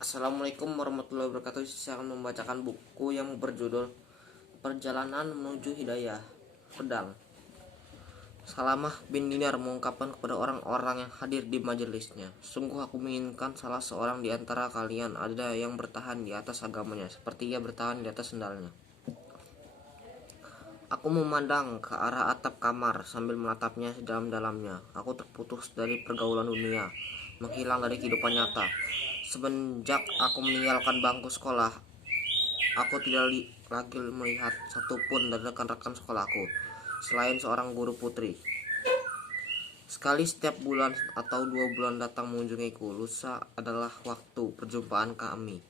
Assalamualaikum warahmatullahi wabarakatuh. Saya akan membacakan buku yang berjudul Perjalanan Menuju Hidayah Pedang. Salamah bin Dinar mengungkapkan kepada orang-orang yang hadir di majelisnya, sungguh aku menginginkan salah seorang di antara kalian ada yang bertahan di atas agamanya seperti ia bertahan di atas sendalnya. Aku memandang ke arah atap kamar sambil menatapnya sedalam-dalamnya. Aku terputus dari pergaulan dunia, menghilang dari kehidupan nyata. Semenjak aku meninggalkan bangku sekolah, aku tidak lagi melihat satupun dari rekan-rekan sekolahku, selain seorang guru putri. Sekali setiap bulan atau 2 bulan datang mengunjungiku. Lusa adalah waktu perjumpaan kami.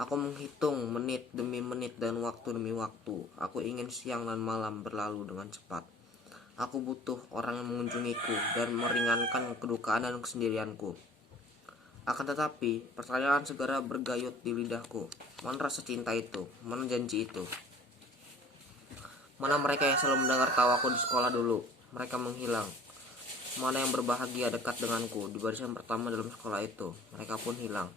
Aku menghitung menit demi menit dan waktu demi waktu. Aku ingin siang dan malam berlalu dengan cepat. Aku butuh orang yang mengunjungiku dan meringankan kedukaan dan kesendirianku. Akan tetapi, pertanyaan segera bergayut di lidahku. Mana rasa cinta itu? Mana janji itu? Mana mereka yang selalu mendengar tawaku di sekolah dulu? Mereka menghilang. Mana yang berbahagia dekat denganku di barisan pertama dalam sekolah itu? Mereka pun hilang.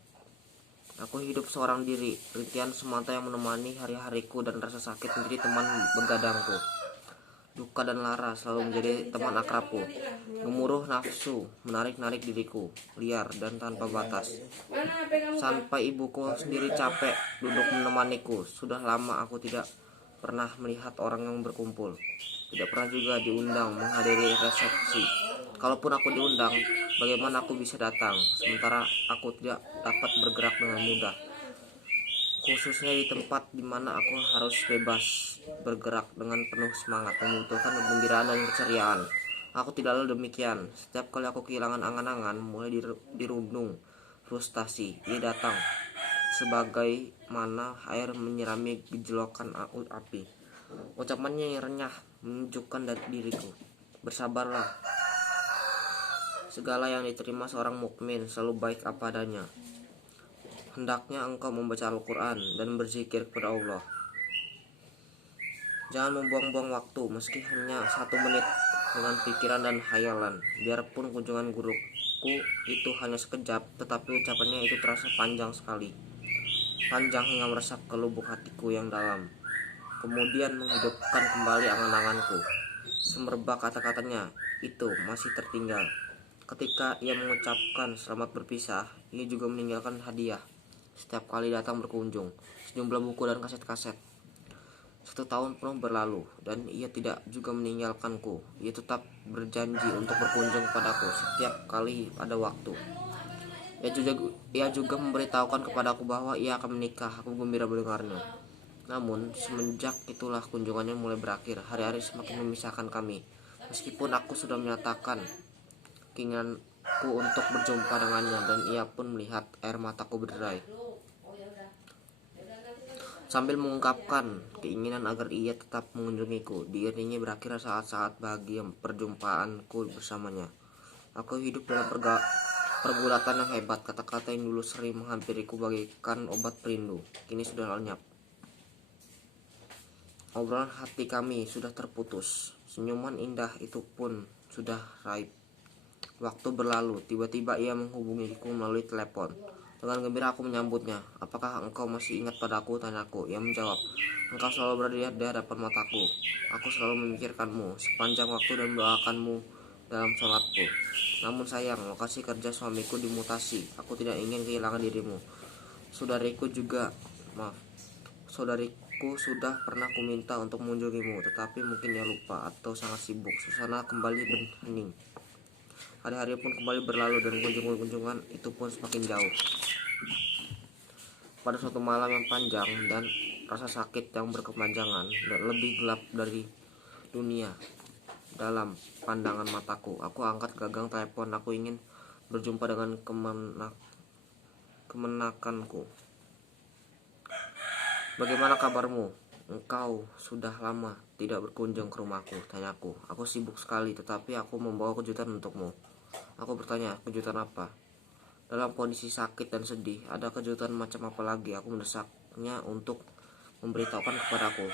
Aku hidup seorang diri, rintihan semata yang menemani hari-hariku dan rasa sakit menjadi teman begadangku. Duka dan lara selalu menjadi teman akrabku. Gemuruh nafsu menarik-narik diriku, liar dan tanpa batas. Sampai ibuku sendiri capek duduk menemaniku. Sudah lama aku tidak pernah melihat orang yang berkumpul. Tidak pernah juga diundang menghadiri resepsi. Kalaupun aku diundang, bagaimana aku bisa datang, sementara aku tidak dapat bergerak dengan mudah, khususnya di tempat di mana aku harus bebas bergerak dengan penuh semangat, membutuhkan kegembiraan dan keceriaan. Aku tidak lalu demikian. Setiap kali aku kehilangan angan-angan, mulai dirundung frustasi, ia datang sebagaimana air menyirami gejolokan api. Ucapannya yang renyah menunjukkan dari diriku, bersabarlah. Segala yang diterima seorang mukmin selalu baik apa adanya. Hendaknya engkau membaca Al-Quran dan berzikir kepada Allah. Jangan membuang-buang waktu meski hanya 1 menit dengan pikiran dan hayalan. Biarpun kunjungan guruku itu hanya sekejap, tetapi ucapannya itu terasa panjang sekali. Panjang hingga meresap ke lubuk hatiku yang dalam. Kemudian menghidupkan kembali angan-anganku. Semerbak kata-katanya itu masih tertinggal. Ketika ia mengucapkan selamat berpisah, ia juga meninggalkan hadiah. Setiap kali datang berkunjung, sejumlah buku dan kaset-kaset. 1 tahun penuh berlalu, dan ia tidak juga meninggalkanku. Ia tetap berjanji untuk berkunjung padaku setiap kali ada waktu. Ia juga memberitahukan kepadaku bahwa ia akan menikah. Aku gembira mendengarnya. Namun, semenjak itulah kunjungannya mulai berakhir. Hari-hari semakin memisahkan kami. Meskipun aku sudah menyatakan keinginanku untuk berjumpa dengannya, dan ia pun melihat air mataku berderai sambil mengungkapkan keinginan agar ia tetap mengunjungiku. Diiringi berakhir saat-saat bahagia perjumpaanku bersamanya. Aku hidup dalam pergulatan yang hebat. Kata-kata yang dulu sering menghampiriku bagaikan obat perindu, kini sudah lenyap. Obrolan hati kami sudah terputus. Senyuman indah itu pun sudah raib. Waktu berlalu, tiba-tiba ia menghubungiku melalui telepon. Dengan gembira aku menyambutnya. Apakah engkau masih ingat padaku? Tanyaku. Ia menjawab, engkau selalu berada di hadapan mataku. Aku selalu memikirkanmu sepanjang waktu dan mendoakanmu dalam sholatku. Namun sayang, lokasi kerja suamiku dimutasi. Aku tidak ingin kehilangan dirimu. Saudariku sudah pernah kuminta untuk mengunjungimu, tetapi mungkin ia lupa atau sangat sibuk. Suasana kembali hening. Hari-hari pun kembali berlalu dan kunjungan itu pun semakin jauh. Pada suatu malam yang panjang dan rasa sakit yang berkepanjangan dan lebih gelap dari dunia dalam pandangan mataku, aku angkat gagang telepon. Aku ingin berjumpa dengan kemenakanku. Bagaimana kabarmu? Engkau sudah lama tidak berkunjung ke rumahku, tanyaku. Aku sibuk sekali, tetapi aku membawa kejutan untukmu. Aku bertanya, kejutan apa? Dalam kondisi sakit dan sedih, ada kejutan macam apa lagi? Aku mendesaknya untuk memberitahukan kepadaku.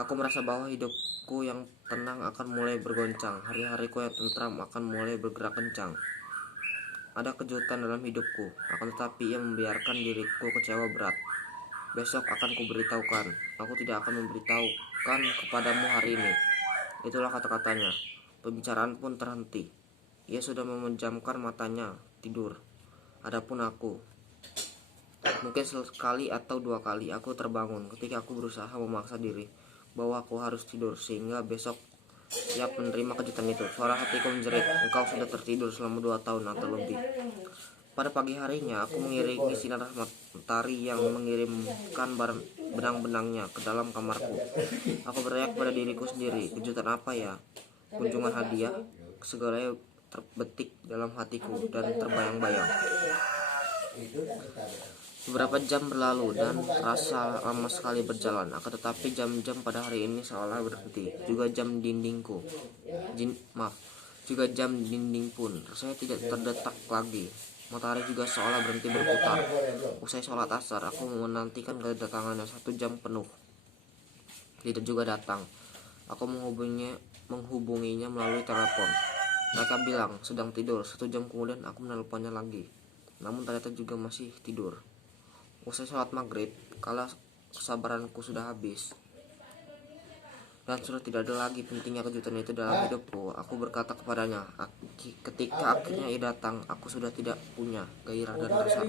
Aku merasa bahwa hidupku yang tenang akan mulai bergoncang. Hari-hariku yang tentram akan mulai bergerak kencang. Ada kejutan dalam hidupku, akan tetapi ia membiarkan diriku kecewa berat. Besok akan kuberitahukan. Aku tidak akan memberitahukan kepadamu hari ini. Itulah kata-katanya. Pembicaraan pun terhenti. Ia sudah memejamkan matanya, tidur. Adapun aku, mungkin sekali atau dua kali aku terbangun ketika aku berusaha memaksa diri bahwa aku harus tidur sehingga besok siap menerima kejutan itu. Suara hatiku menjerit, engkau sudah tertidur selama 2 tahun atau lebih. Pada pagi harinya, aku mengiringi sinar matahari yang mengirimkan benang-benangnya ke dalam kamarku. Aku berteriak pada diriku sendiri, kejutan apa ya? Kunjungan hadiah? Segalanya terbetik dalam hatiku dan terbayang-bayang. Beberapa jam berlalu dan terasa lama sekali berjalan. Akan tetapi jam-jam pada hari ini seolah berhenti. Juga jam dinding pun rasanya tidak terdetak lagi. Matahari juga seolah berhenti berputar. Usai sholat asar, aku menantikan kedatangannya 1 jam penuh. Tidak juga datang. Aku menghubunginya melalui telepon. Mereka bilang sedang tidur. 1 jam kemudian aku menelponnya lagi, namun ternyata juga masih tidur. Usai sholat maghrib, kala kesabaranku sudah habis dan sudah tidak ada lagi pentingnya kejutan itu dalam hidupku, aku berkata kepadanya, ketika akhirnya ia datang, aku sudah tidak punya gairah dan rasa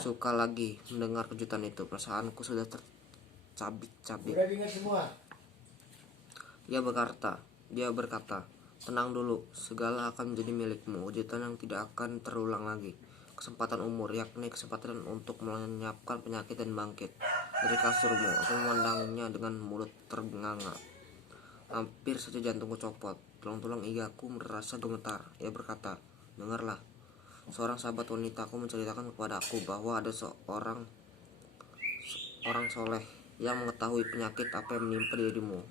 suka lagi mendengar kejutan itu. Perasaanku sudah tercabik-cabik. Dia berkata, tenang dulu, segala akan menjadi milikmu. Kejutan yang tidak akan terulang lagi. Kesempatan umur, yakni kesempatan untuk melenyapkan penyakit dan bangkit dari kasurmu. Aku memandangnya dengan mulut terbenganga. Hampir saja jantungku copot. Tulang-tulang igaku merasa gemetar. Ia berkata, dengarlah, seorang sahabat wanitaku menceritakan kepada aku bahwa ada seorang soleh yang mengetahui penyakit apa yang menimpa dirimu.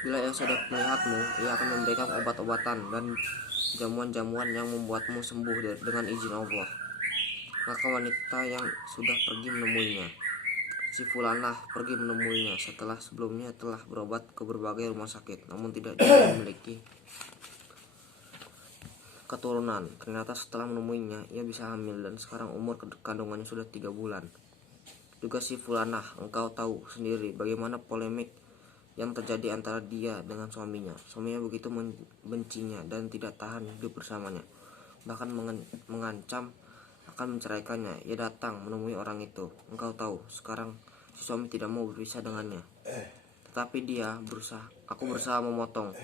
Bila ia sudah melihatmu, ia akan memberikan obat-obatan dan jamuan-jamuan yang membuatmu sembuh dengan izin Allah. Maka wanita yang sudah pergi menemuinya, si Fulanah pergi menemuinya setelah sebelumnya telah berobat ke berbagai rumah sakit, namun tidak juga memiliki keturunan. Ternyata setelah menemuinya, ia bisa hamil dan sekarang umur kandungannya sudah 3 bulan. Juga si Fulanah, engkau tahu sendiri bagaimana polemik yang terjadi antara dia dengan suaminya. Suaminya begitu membencinya dan tidak tahan hidup bersamanya, bahkan mengancam akan menceraikannya. Ia datang menemui orang itu. Engkau tahu, sekarang si suami tidak mau berpisah dengannya. Tetapi aku berusaha memotong.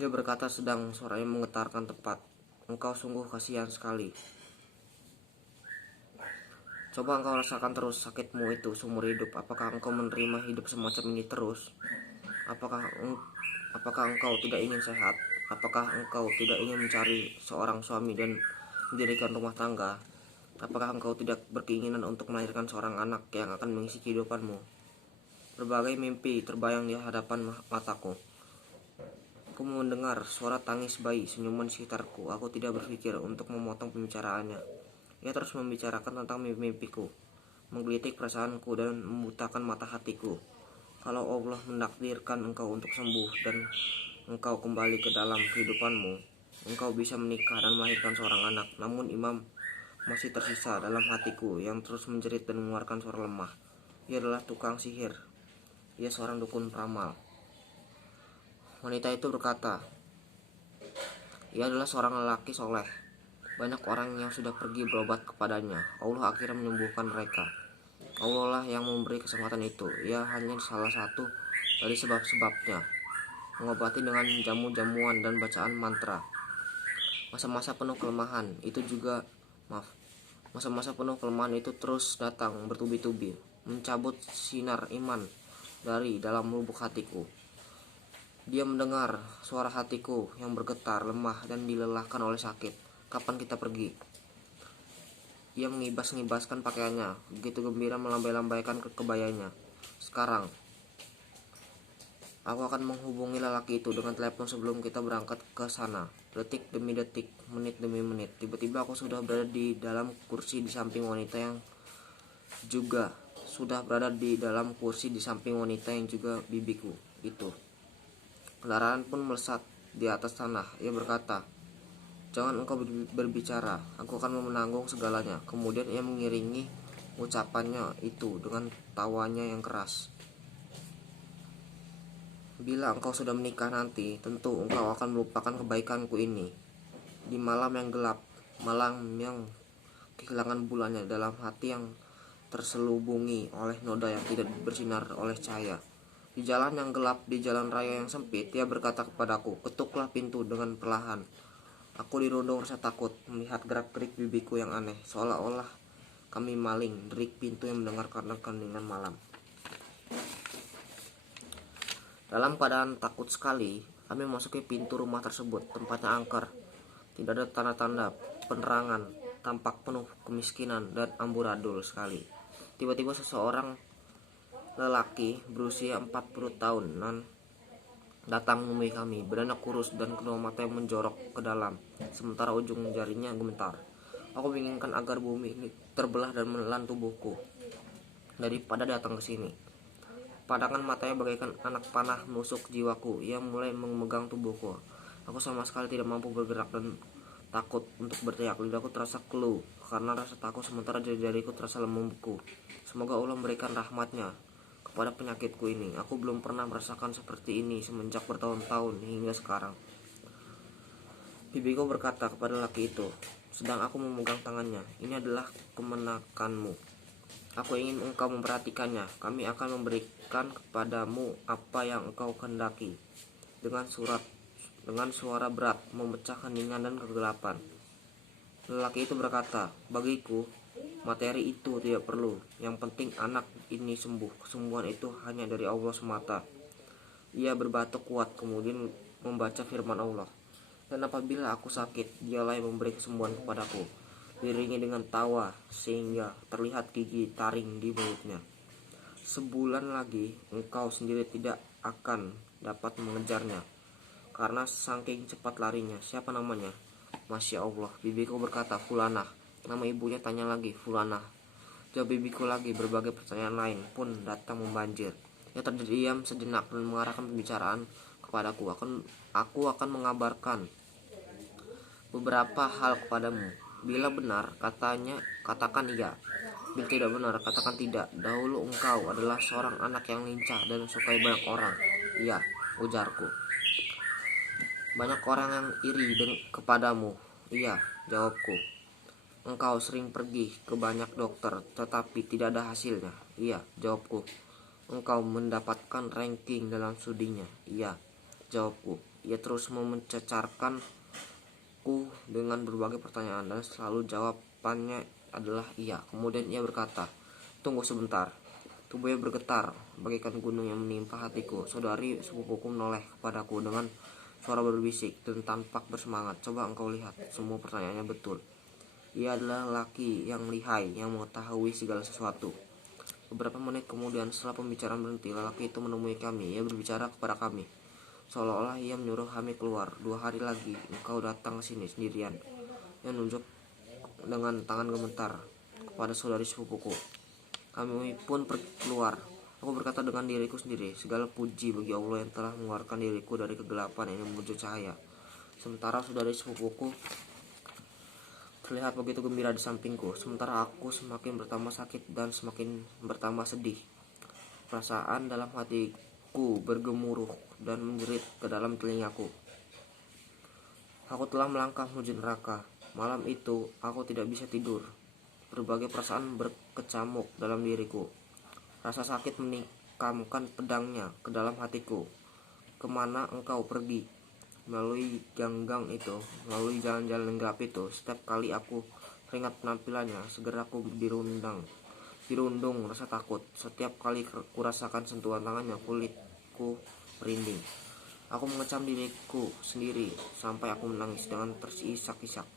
Dia berkata sedang suaranya menggetarkan tepat, engkau sungguh kasihan sekali. Coba engkau rasakan terus sakitmu itu seumur hidup. Apakah engkau menerima hidup semacam ini terus? Apakah engkau tidak ingin sehat? Apakah engkau tidak ingin mencari seorang suami dan mendirikan rumah tangga? Apakah engkau tidak berkeinginan untuk melahirkan seorang anak yang akan mengisi kehidupanmu? Berbagai mimpi terbayang di hadapan mataku. Aku mendengar suara tangis bayi, senyuman di sekitarku. Aku tidak berpikir untuk memotong pembicaraannya. Ia terus membicarakan tentang mimpi-mimpiku, menggelitik perasaanku dan membutakan mata hatiku. Kalau Allah menakdirkan engkau untuk sembuh dan engkau kembali ke dalam kehidupanmu, engkau bisa menikah dan melahirkan seorang anak. Namun Imam masih tersisa dalam hatiku yang terus menjerit dan mengeluarkan suara lemah. Ia adalah tukang sihir. Ia seorang dukun peramal. Wanita itu berkata, ia adalah seorang lelaki soleh. Banyak orang yang sudah pergi berobat kepadanya. Allah akhirnya menyembuhkan mereka. Allah lah yang memberi kesempatan itu. Ia hanya salah satu dari sebab-sebabnya. Mengobati dengan jamu-jamuan dan bacaan mantra. Masa-masa penuh kelemahan itu terus datang bertubi-tubi, mencabut sinar iman dari dalam lubuk hatiku. Dia mendengar suara hatiku yang bergetar lemah dan dilelahkan oleh sakit. Kapan kita pergi? Ia mengibas-ngibaskan pakaiannya, begitu gembira melambai-lambaikan kebayanya. Sekarang, aku akan menghubungi lelaki itu dengan telepon sebelum kita berangkat ke sana. Detik demi detik, menit demi menit. Tiba-tiba aku sudah berada di dalam kursi di samping wanita yang juga bibiku itu. Kendaraan pun melesat di atas tanah. Ia berkata, Jangan engkau berbicara, aku akan menanggung segalanya. Kemudian ia mengiringi ucapannya itu dengan tawanya yang keras. Bila engkau sudah menikah nanti, tentu engkau akan melupakan kebaikanku ini. Di malam yang gelap, malam yang kehilangan bulannya, dalam hati yang terselubungi oleh noda yang tidak bersinar oleh cahaya. Di jalan yang gelap, di jalan raya yang sempit, dia berkata kepadaku, ketuklah pintu dengan perlahan. Aku dirundung rasa takut melihat gerak-gerik bibiku yang aneh, seolah-olah kami maling. Derik pintu yang mendengarkan keheningan malam. Dalam keadaan takut sekali, kami memasuki pintu rumah tersebut. Tempatnya angker, tidak ada tanda-tanda penerangan, tampak penuh kemiskinan dan amburadul sekali. Tiba-tiba seseorang lelaki berusia 40 tahunan datang menemui kami. Badannya kurus dan kedua matanya menjorok ke dalam, sementara ujung jarinya gemetar. Aku menginginkan agar bumi ini terbelah dan menelan tubuhku daripada datang ke sini. Pandangan matanya bagaikan anak panah menusuk jiwaku. Ia mulai memegang tubuhku. Aku sama sekali tidak mampu bergerak dan takut untuk berteriak. Lidahku terasa keluh karena rasa takut, sementara jari-jariku terasa membeku. Semoga Allah memberikan rahmatnya kepada penyakitku ini. Aku belum pernah merasakan seperti ini semenjak bertahun-tahun hingga sekarang. Bibiku berkata kepada laki itu, sedang aku memegang tangannya, ini adalah kemenakanmu. Aku ingin engkau memperhatikannya. Kami akan memberikan kepadamu apa yang engkau kehendaki. Dengan suara berat memecah keheningan dan kegelapan, lelaki itu berkata, bagiku materi itu tidak perlu. Yang penting anak ini sembuh. Kesembuhan itu hanya dari Allah semata. Ia berbatuk kuat kemudian membaca firman Allah. Dan apabila aku sakit, dialah yang memberi kesembuhan kepadaku. Diiringi dengan tawa sehingga terlihat gigi taring di mulutnya. Sebulan lagi engkau sendiri tidak akan dapat mengejarnya karena saking cepat larinya. Siapa namanya? Masya Allah. Bibiku berkata, Fulanah. Nama ibunya tanya lagi, Fulanah. Jawab bibiku lagi. Berbagai pertanyaan lain pun datang membanjir. Ia terdiam sejenak dan mengarahkan pembicaraan kepadaku. Aku akan mengabarkan beberapa hal kepadamu. Bila benar, katakan iya. Bila tidak benar, katakan tidak. Dahulu engkau adalah seorang anak yang lincah dan sukai banyak orang. Iya, ujarku. Banyak orang yang iri kepadamu. Iya, jawabku. Engkau sering pergi ke banyak dokter, tetapi tidak ada hasilnya. Iya, jawabku. Engkau mendapatkan ranking dalam studinya. Iya, jawabku. Ia terus mencecarkan dengan berbagai pertanyaan dan selalu jawabannya adalah iya. Kemudian ia berkata, tunggu sebentar. Tubuhnya bergetar bagaikan gunung yang menimpa hatiku. Saudari sepupuku menoleh kepadaku dengan suara berbisik dan tampak bersemangat. Coba engkau lihat, semua pertanyaannya betul. Ia adalah laki yang lihai yang mengetahui segala sesuatu. Beberapa menit kemudian setelah pembicaraan berhenti, lelaki itu menemui kami. Ia berbicara kepada kami seolah-olah ia menyuruh kami keluar. 2 hari lagi engkau datang ke sini sendirian. Ia menunjuk dengan tangan gemetar kepada saudari sepupuku. Kami pun pergi keluar. Aku berkata dengan diriku sendiri, segala puji bagi Allah yang telah mengeluarkan diriku dari kegelapan ini menuju cahaya. Sementara saudari sepupuku terlihat begitu gembira di sampingku, sementara aku semakin bertambah sakit dan semakin bertambah sedih. Perasaan dalam hatiku bergemuruh dan menjerit ke dalam telingaku. Aku telah melangkah menuju neraka. Malam itu aku tidak bisa tidur. Berbagai perasaan berkecamuk dalam diriku. Rasa sakit menikamkan pedangnya ke dalam hatiku. Kemana engkau pergi? Melalui gang-gang itu, melalui jalan-jalan gelap itu, setiap kali aku teringat penampilannya, segera aku dirundung rasa takut. Setiap kali kurasakan sentuhan tangannya, kulitku merinding. Aku mengecam diriku sendiri sampai aku menangis dengan terisak-isak.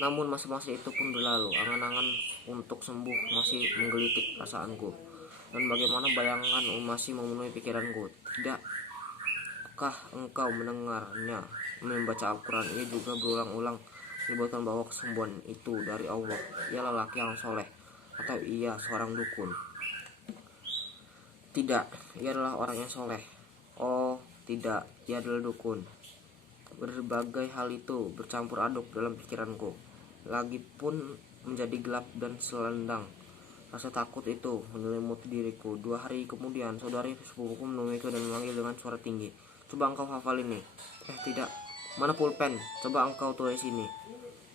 Namun masa-masa itu pun berlalu. Angan-angan untuk sembuh masih menggelitik perasaanku. Dan bagaimana bayangan masih memenuhi pikiranku. Tidakkah engkau mendengarnya membaca Al-Quran? Ia juga berulang-ulang menyebutkan bahwa kesembuhan itu dari Allah. Ia lelaki yang soleh, atau ia seorang dukun? Tidak, ia adalah orang yang soleh. Oh tidak, ia adalah dukun. Berbagai hal itu bercampur aduk dalam pikiranku. Lagipun menjadi gelap dan selendang. Rasa takut itu menyelimuti diriku. 2 hari kemudian, saudari sepupuku menemuiku dan memanggil dengan suara tinggi. Coba engkau hafal ini. Tidak. Mana pulpen? Coba engkau tulis ini.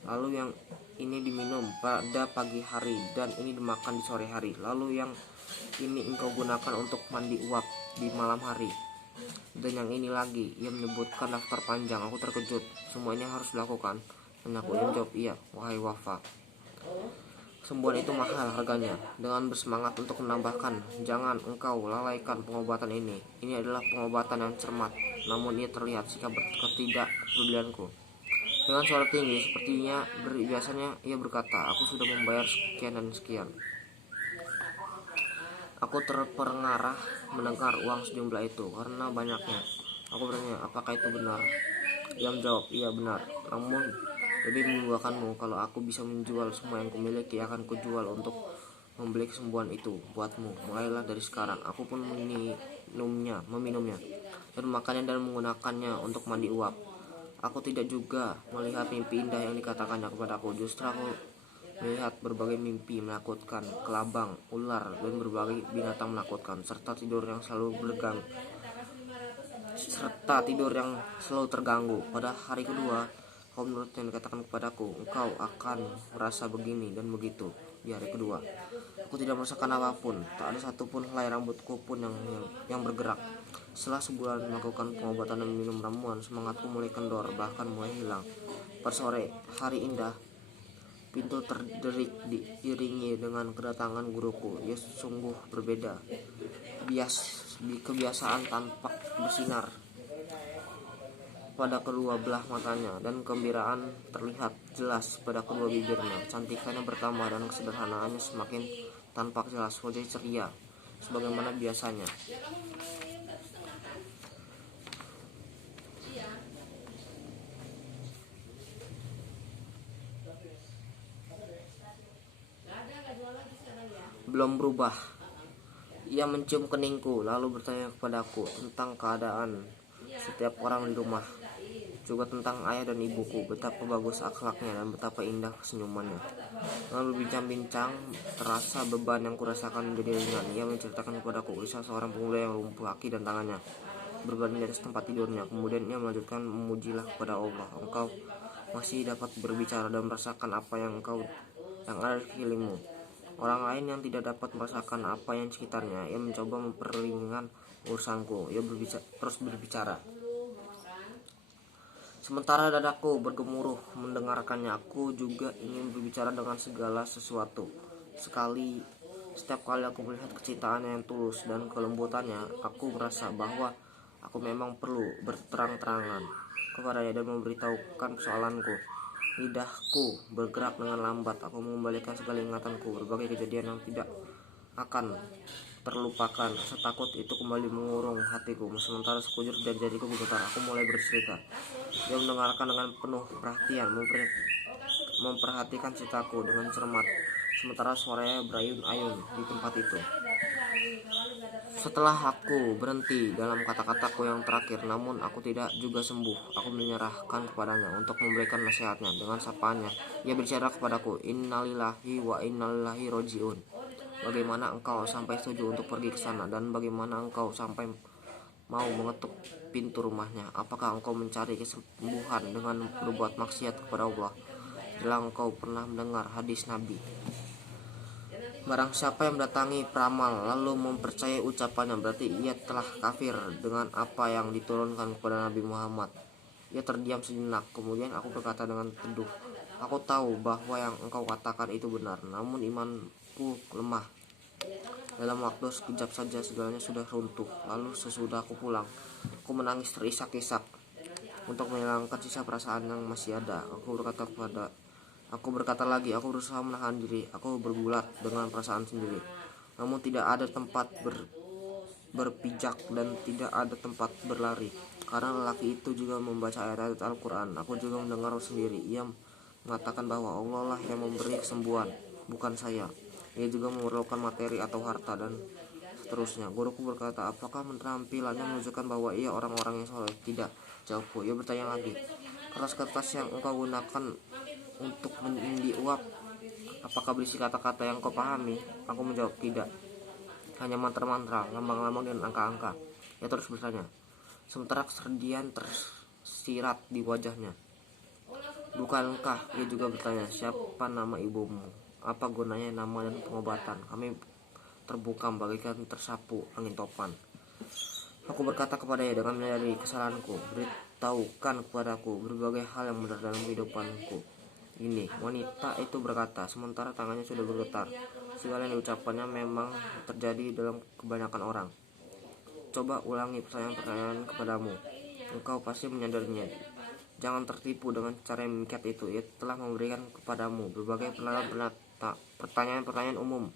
Lalu yang ini diminum pada pagi hari dan ini dimakan di sore hari. Lalu yang ini engkau gunakan untuk mandi uap di malam hari. Dan yang ini lagi. Ia menyebutkan daftar panjang. Aku terkejut. Semua ini harus dilakukan. Dan aku menjawab, iya, wahai Wafa. Sembuhan itu mahal harganya. Dengan bersemangat untuk menambahkan, jangan engkau lalaikan pengobatan ini. Ini adalah pengobatan yang cermat. Namun ia terlihat sikap ketidakpedulianku. Dengan suara tinggi, sepertinya biasanya ia berkata, aku sudah membayar sekian dan sekian. Aku terperengarah mendengar uang sejumlah itu karena banyaknya. Aku bertanya, apakah itu benar? Ia menjawab, iya benar. Namun lebih membuahkanmu kalau aku bisa menjual semua yang kumiliki, akan kujual untuk membeli kesembuhan itu buatmu. Mulailah dari sekarang. Aku pun meminumnya dan makannya dan menggunakannya untuk mandi uap. Aku tidak juga melihat mimpi indah yang dikatakannya kepadaku. Justru aku melihat berbagai mimpi menakutkan, kelabang, ular, dan berbagai binatang menakutkan, serta tidur yang selalu terganggu. Pada hari kedua, kau menurut yang dikatakan kepadaku, engkau akan merasa begini dan begitu. Di hari kedua, aku tidak merasakan apapun. Tak ada satupun helai rambutku pun yang bergerak. Setelah sebulan melakukan pengobatan dan minum ramuan, semangatku mulai kendor, bahkan mulai hilang. Pada sore hari indah, pintu terderik diiringi dengan kedatangan guruku. Ia sungguh berbeda. Kebiasaan tampak bersinar pada kedua belah matanya dan kegembiraan terlihat jelas pada kedua bibirnya. Kecantikannya bertambah dan kesederhanaannya semakin tampak jelas. Wajah ceria sebagaimana biasanya. Belum berubah. Ia mencium keningku lalu bertanya kepadaku tentang keadaan setiap orang di rumah, juga tentang ayah dan ibuku, betapa bagus akhlaknya dan betapa indah senyumannya. Lalu berbincang-bincang, terasa beban yang kurasakan menjadi ringan. Ia menceritakan kepadaku kisah seorang pemuda yang lumpuh kaki dan tangannya berbaring di atas tempat tidurnya. Kemudian ia melanjutkan, memujilah kepada Allah, engkau masih dapat berbicara dan merasakan apa yang ada di sekelilingmu. Orang lain yang tidak dapat merasakan apa yang di sekitarnya. Ia mencoba memperingan urusanku. Ia terus berbicara. Sementara dadaku bergemuruh mendengarkannya, aku juga ingin berbicara dengan segala sesuatu. Setiap kali aku melihat kecintaannya yang tulus dan kelembutannya, aku merasa bahwa aku memang perlu berterang-terangan kepadanya dan memberitahukan persoalanku. Lidahku bergerak dengan lambat. Aku mengembalikan segala ingatanku, berbagai kejadian yang tidak akan terlupakan. Rasa takut itu kembali mengurung hatiku. Sementara sekujur jari-jariku bergetar, aku mulai bercerita. Dia mendengarkan dengan penuh perhatian, memperhatikan ceritaku dengan cermat, sementara suaranya berayun-ayun di tempat itu. Setelah aku berhenti dalam kata-kataku yang terakhir, namun aku tidak juga sembuh, aku menyerahkan kepadanya untuk memberikan nasihatnya. Dengan sapaannya, ia berbicara kepadaku, innalillahi wa innalillahi rojiun. Bagaimana engkau sampai setuju untuk pergi ke sana, dan bagaimana engkau sampai mau mengetuk pintu rumahnya? Apakah engkau mencari kesembuhan dengan berbuat maksiat kepada Allah? Jelang engkau pernah mendengar hadis Nabi, barang siapa yang mendatangi peramal lalu mempercayai ucapannya, berarti ia telah kafir dengan apa yang diturunkan kepada Nabi Muhammad. Ia terdiam sejenak, kemudian aku berkata dengan teduh, aku tahu bahwa yang engkau katakan itu benar, namun imanku lemah. Dalam waktu sekejap saja segalanya sudah runtuh. Lalu sesudah aku pulang, aku menangis terisak-isak untuk menghilangkan sisa perasaan yang masih ada. Aku berkata lagi, aku berusaha menahan diri. Aku bergulat dengan perasaan sendiri, namun tidak ada tempat berpijak dan tidak ada tempat berlari, karena lelaki itu juga membaca ayat-ayat Al-Quran. Aku juga mendengar sendiri. Ia mengatakan bahwa Allah lah yang memberi kesembuhan, bukan saya. Ia juga memerlukan materi atau harta dan seterusnya. Guruku berkata, apakah penampilannya menunjukkan bahwa ia orang-orang yang soleh? Tidak. Jawabku. Ia bertanya lagi, kertas-kertas yang engkau gunakan untuk mengundi uap, apakah berisi kata-kata yang kau pahami? Aku menjawab, tidak, hanya mantra-mantra, lambang-lambang dan angka-angka. Ia terus bertanya, sementara kesedihan tersirat di wajahnya. Bukankah, ia juga bertanya, siapa nama ibumu? Apa gunanya nama dan pengobatan? Kami terbuka bagaikan tersapu angin topan. Aku berkata kepadanya dengan menyadari kesalahanku, beritahukan kepadaku berbagai hal yang benar dalam kehidupanku ini. Wanita itu berkata, sementara tangannya sudah bergetar. Segala yang diucapkannya memang terjadi dalam kebanyakan orang. Coba ulangi pertanyaan-pertanyaan kepadamu. Engkau pasti menyadarinya. Jangan tertipu dengan cara yang memikat itu. Ia telah memberikan kepadamu berbagai pertanyaan-pertanyaan umum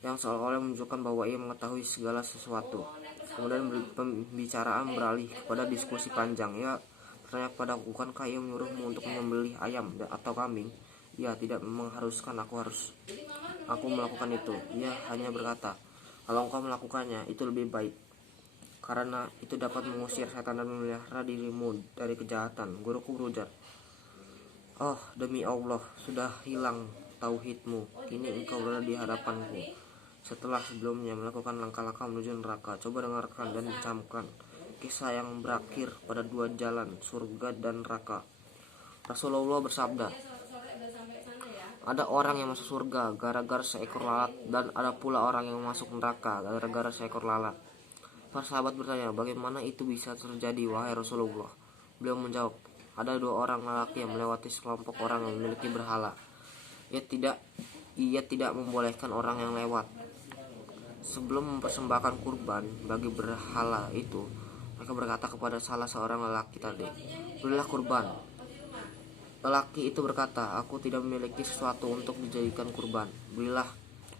yang seolah-olah menunjukkan bahwa ia mengetahui segala sesuatu. Kemudian pembicaraan beralih kepada diskusi panjang. Ia bertanya kepadaku, bukankah ia menyuruhmu untuk menyembelih ayam atau kambing? Ia tidak mengharuskan aku melakukan itu. Ia hanya berkata, kalau engkau melakukannya, itu lebih baik, karena itu dapat mengusir setan dan memelihara dirimu dari kejahatan. Guruku berujar, oh, demi Allah, sudah hilang tauhidmu. Kini engkau berada di hadapanku setelah sebelumnya melakukan langkah-langkah menuju neraka. Coba dengarkan dan camkan kisah yang berakhir pada dua jalan, surga dan neraka. Rasulullah bersabda, ada orang yang masuk surga gara-gara seekor lalat, dan ada pula orang yang masuk neraka gara-gara seekor lalat. Para sahabat bertanya, bagaimana itu bisa terjadi, wahai Rasulullah? Beliau menjawab, ada dua orang lelaki yang melewati sekelompok orang yang memiliki berhala. Ia tidak membolehkan orang yang lewat. Sebelum mempersembahkan kurban bagi berhala itu, mereka berkata kepada salah seorang lelaki tadi, berilah kurban. Lelaki itu berkata, aku tidak memiliki sesuatu untuk dijadikan kurban. Berilah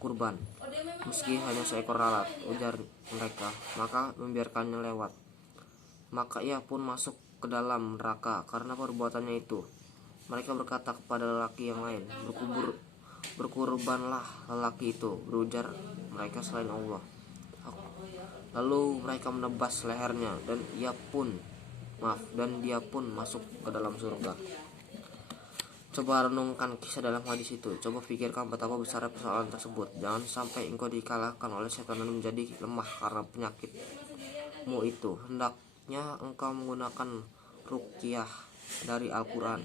kurban, meski hanya seekor lalat, ujar mereka. Maka membiarkannya lewat. Maka ia pun masuk ke dalam neraka karena perbuatannya itu. Mereka berkata kepada lelaki yang lain, berkurbanlah lelaki itu, berujar mereka selain Allah. Lalu mereka menebas lehernya dan dia pun masuk ke dalam surga. Coba renungkan kisah dalam hadis itu. Coba pikirkan betapa besar persoalan tersebut. Jangan sampai engkau dikalahkan oleh setan dan menjadi lemah karena penyakitmu itu. Hendaknya engkau menggunakan ruqyah dari Al-Quran,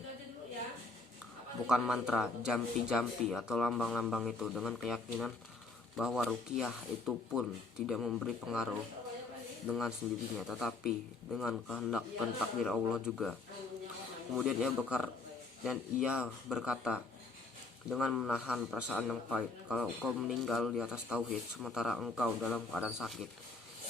bukan mantra, jampi-jampi atau lambang-lambang itu, dengan keyakinan bahwa ruqyah itu pun tidak memberi pengaruh dengan sendirinya, tetapi dengan kehendak dan takdir Allah juga. Kemudian ia berkata dengan menahan perasaan yang pahit, kalau engkau meninggal di atas tauhid sementara engkau dalam keadaan sakit,